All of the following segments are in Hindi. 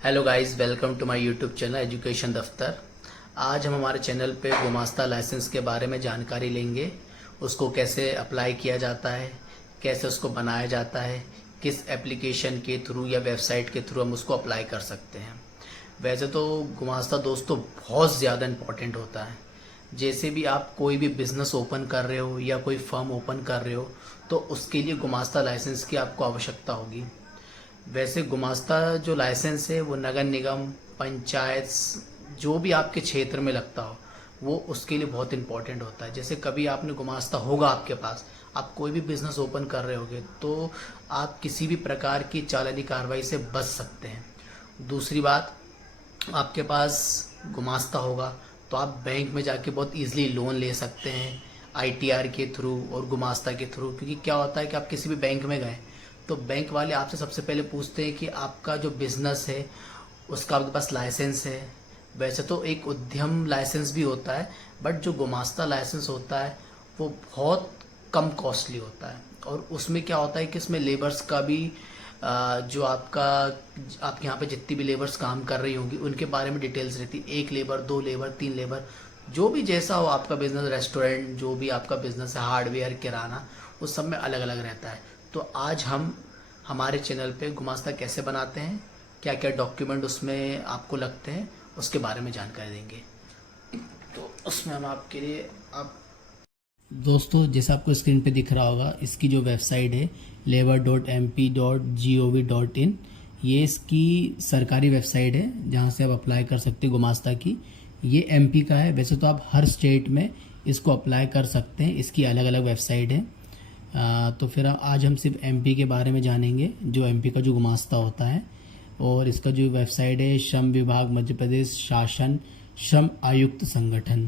Hello guys, welcome to my YouTube channel education Daftar. आज हम हमारे चैनल पे गुमास्ता लाइसेंस के बारे में जानकारी लेंगे। उसको कैसे अप्लाई किया जाता है, कैसे उसको बनाया जाता है, किस एप्लीकेशन के थ्रू या वेबसाइट के थ्रू हम उसको अप्लाई कर सकते हैं। वैसे तो गुमास्ता दोस्तों बहुत ज़्यादा इम्पोर्टेंट होता है। जैसे भी आप कोई भी बिज़नेस ओपन कर रहे हो या कोई फर्म ओपन कर रहे हो तो उसके लिए गुमास्ता लाइसेंस की आपको आवश्यकता होगी। वैसे गुमास्ता जो लाइसेंस है वो नगर निगम, पंचायत, जो भी आपके क्षेत्र में लगता हो वो उसके लिए बहुत इंपॉर्टेंट होता है। जैसे कभी आपने गुमास्ता होगा आपके पास, आप कोई भी बिजनेस ओपन कर रहे होगे तो आप किसी भी प्रकार की चालानी कार्रवाई से बच सकते हैं। दूसरी बात, आपके पास गुमास्ता होगा तो आप बैंक में जाके बहुत इजीली लोन ले सकते हैं आईटीआर के थ्रू और गुमास्ता के थ्रू। क्योंकि क्या होता है कि आप किसी भी बैंक में गए तो बैंक वाले आपसे सबसे पहले पूछते हैं कि आपका जो बिज़नेस है उसका आपके पास लाइसेंस है। वैसे तो एक उद्यम लाइसेंस भी होता है, बट जो गुमास्ता लाइसेंस होता है वो बहुत कम कॉस्टली होता है। और उसमें क्या होता है कि इसमें लेबर्स का भी जो आपके यहाँ पे जितनी भी लेबर्स काम कर रही होंगी उनके बारे में डिटेल्स रहती है। 1 लेबर, 2 लेबर, 3 लेबर, जो भी जैसा हो आपका बिजनेस, रेस्टोरेंट, जो भी आपका बिजनेस है, हार्डवेयर, किराना, उस सब में अलग अलग रहता है। तो आज हम हमारे चैनल पे गुमास्ता कैसे बनाते हैं, क्या क्या डॉक्यूमेंट उसमें आपको लगते हैं, उसके बारे में जानकारी देंगे। तो उसमें हम आपके लिए आप दोस्तों, जैसे आपको स्क्रीन पे दिख रहा होगा, इसकी जो वेबसाइट है labor.mp.gov.in, ये इसकी सरकारी वेबसाइट है जहाँ से आप अप्लाई कर सकते हैं गुमास्ता की। ये एमपी का है, वैसे तो आप हर स्टेट में इसको अप्लाई कर सकते हैं, इसकी अलग अलग वेबसाइट है। तो फिर आज हम सिर्फ एमपी के बारे में जानेंगे, जो एमपी का जो गुमास्ता होता है। और इसका जो वेबसाइट है श्रम विभाग मध्य प्रदेश शासन श्रम आयुक्त संगठन।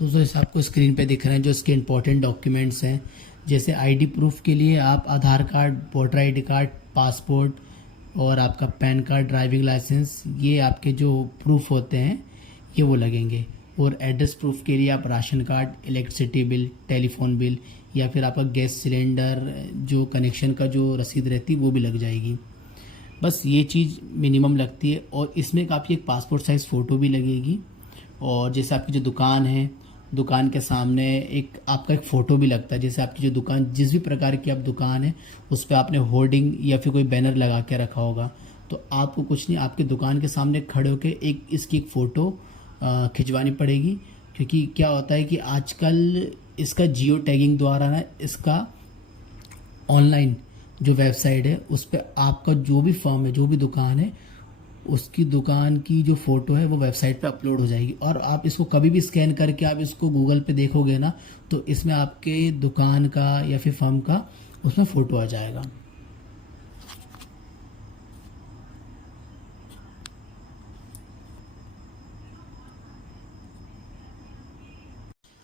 दोस्तों, जैसे आपको स्क्रीन पे दिख रहे हैं जो इसके इंपॉर्टेंट डॉक्यूमेंट्स हैं, जैसे आईडी प्रूफ के लिए आप Aadhaar card, voter ID card, passport और आपका पैन कार्ड, ड्राइविंग लाइसेंस, ये आपके जो प्रूफ होते हैं ये वो लगेंगे। और एड्रेस प्रूफ के लिए आप ration card, electricity bill, telephone bill या फिर आपका गैस सिलेंडर जो कनेक्शन का जो रसीद रहती है वो भी लग जाएगी। बस ये चीज़ मिनिमम लगती है। और इसमें आपकी एक पासपोर्ट साइज़ फ़ोटो भी लगेगी। और जैसे आपकी जो दुकान है, दुकान के सामने एक आपका एक फ़ोटो भी लगता है। जैसे आपकी जो दुकान, जिस भी प्रकार की आप दुकान है उस पर आपने होर्डिंग या फिर कोई बैनर लगा के रखा होगा, तो आपको कुछ नहीं, आपकी दुकान के सामने खड़े होकर इसकी एक फ़ोटो खिंचवानी पड़ेगी। क्योंकि क्या होता है कि आजकल इसका जियो टैगिंग द्वारा ना, इसका ऑनलाइन जो वेबसाइट है उस पर आपका जो भी फर्म है, जो भी दुकान है, उसकी दुकान की जो फ़ोटो है वो वेबसाइट पे अपलोड हो जाएगी। और आप इसको कभी भी स्कैन करके आप इसको गूगल पे देखोगे ना, तो इसमें आपके दुकान का या फिर फर्म का उसमें फ़ोटो आ जाएगा।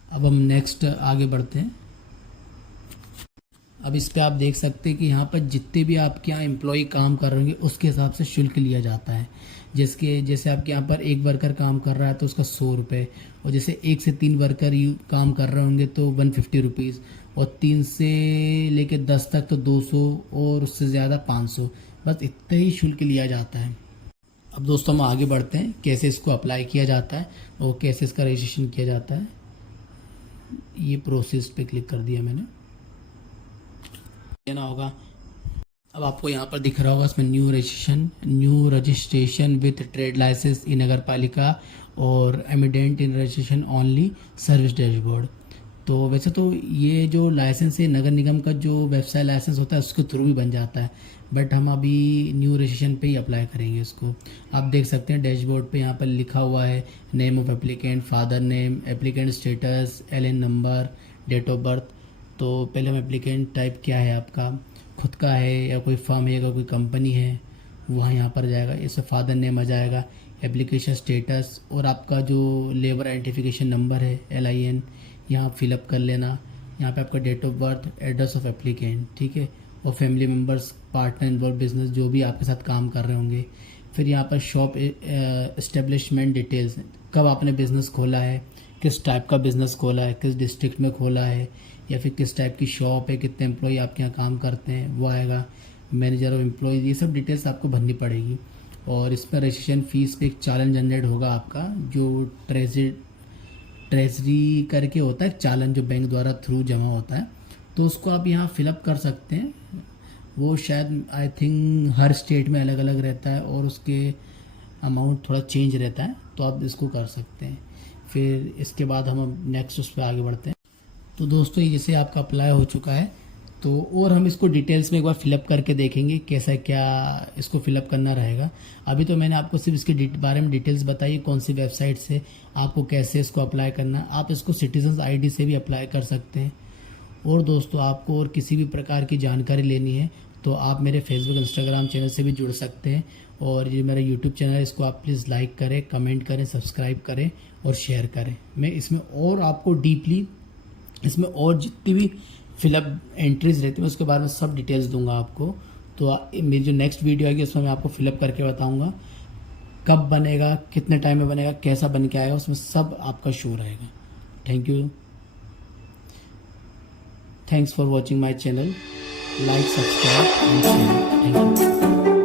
अब हम नेक्स्ट आगे बढ़ते हैं। अब इस पे आप देख सकते हैं कि यहाँ पर जितने भी आपके यहाँ एम्प्लॉय काम कर रहे होंगे उसके हिसाब से शुल्क लिया जाता है। जैसे आपके यहाँ पर एक वर्कर काम कर रहा है तो उसका 100 रुपये, और जैसे 1 से 3 वर्कर काम कर रहे होंगे तो 150 रुपीज़, और 3 से लेकर 10 तक तो 200, और उससे ज़्यादा 500। बस इतना ही शुल्क लिया जाता है। अब दोस्तों हम आगे बढ़ते हैं, कैसे इसको अप्लाई किया जाता है और कैसे इसका रजिस्ट्रेशन किया जाता है। ये प्रोसेस पे क्लिक कर दिया मैंने, देना होगा। अब आपको यहाँ पर दिख रहा होगा इसमें new registration with trade licence in Nagar Palika और amendment in registration only service dashboard. तो वैसे तो ये जो लाइसेंस है नगर निगम का, जो वेबसाइट लाइसेंस होता है उसके थ्रू भी बन जाता है, बट हम अभी न्यू रजिस्ट्रेशन पे ही अप्लाई करेंगे इसको। आप देख सकते हैं डैशबोर्ड पे यहाँ पर लिखा हुआ है name of applicant, father name, applicant status, LN number, date of birth. तो पहले हम एप्लीकेंट टाइप क्या है, आपका खुद का है या कोई फर्म है या कोई कंपनी है, वहाँ यहाँ पर जाएगा। इससे फादर नेम आ जाएगा, एप्लीकेशन स्टेटस, और आपका जो लेबर आइडेंटिफिकेशन नंबर है LIN, यहाँ फिलअप कर लेना। यहाँ पे आपका date of birth, address of applicant, ठीक है, और family members, partner involve business जो भी आपके साथ काम कर रहे होंगे। फिर यहाँ पर शॉप एस्टेब्लिशमेंट डिटेल्स, कब आपने बिज़नेस खोला है, किस टाइप का बिज़नेस खोला है, किस डिस्ट्रिक्ट में खोला है, या फिर किस टाइप की शॉप है, कितने एम्प्लॉय आपके यहाँ काम करते हैं, वो आएगा। मैनेजर और एम्प्लॉय, ये सब डिटेल्स आपको भरनी पड़ेगी। और इस पर रजिस्ट्रेशन फ़ीस पे एक चालान जनरेट होगा आपका, जो ट्रेजरी करके होता है चालान, जो बैंक द्वारा थ्रू जमा होता है, तो उसको आप यहाँ फिलअप कर सकते हैं। वो शायद आई थिंक हर स्टेट में अलग अलग रहता है और उसके अमाउंट थोड़ा चेंज रहता है, तो आप इसको कर सकते हैं। फिर इसके बाद हम नेक्स्ट उस पर आगे बढ़ते हैं। तो दोस्तों ये जैसे आपका अप्लाई हो चुका है, तो और हम इसको डिटेल्स में एक बार फिलअप करके देखेंगे कैसा क्या इसको फिलअप करना रहेगा। अभी तो मैंने आपको सिर्फ इसके बारे में डिटेल्स बताई, कौन सी वेबसाइट से आपको कैसे इसको अप्लाई करना है। आप इसको सिटीजन्स आईडी से भी अप्लाई कर सकते हैं। और दोस्तों आपको और किसी भी प्रकार की जानकारी लेनी है तो आप मेरे फेसबुक इंस्टाग्राम चैनल से भी जुड़ सकते हैं। और ये मेरा यूट्यूब चैनल है, इसको आप प्लीज़ लाइक करें, कमेंट करें, सब्सक्राइब करें और शेयर करें। मैं इसमें और आपको डीपली इसमें और जितनी भी फिलअप एंट्रीज रहती हैं उसके बारे में सब डिटेल्स दूंगा आपको। तो मेरी जो नेक्स्ट वीडियो आएगी उसमें मैं आपको फिलअप करके बताऊंगा कब बनेगा, कितने टाइम में बनेगा, कैसा बन के आएगा, उसमें सब आपका शो रहेगा। Thank you, thanks for watching my channel, like, subscribe and share. Thank you.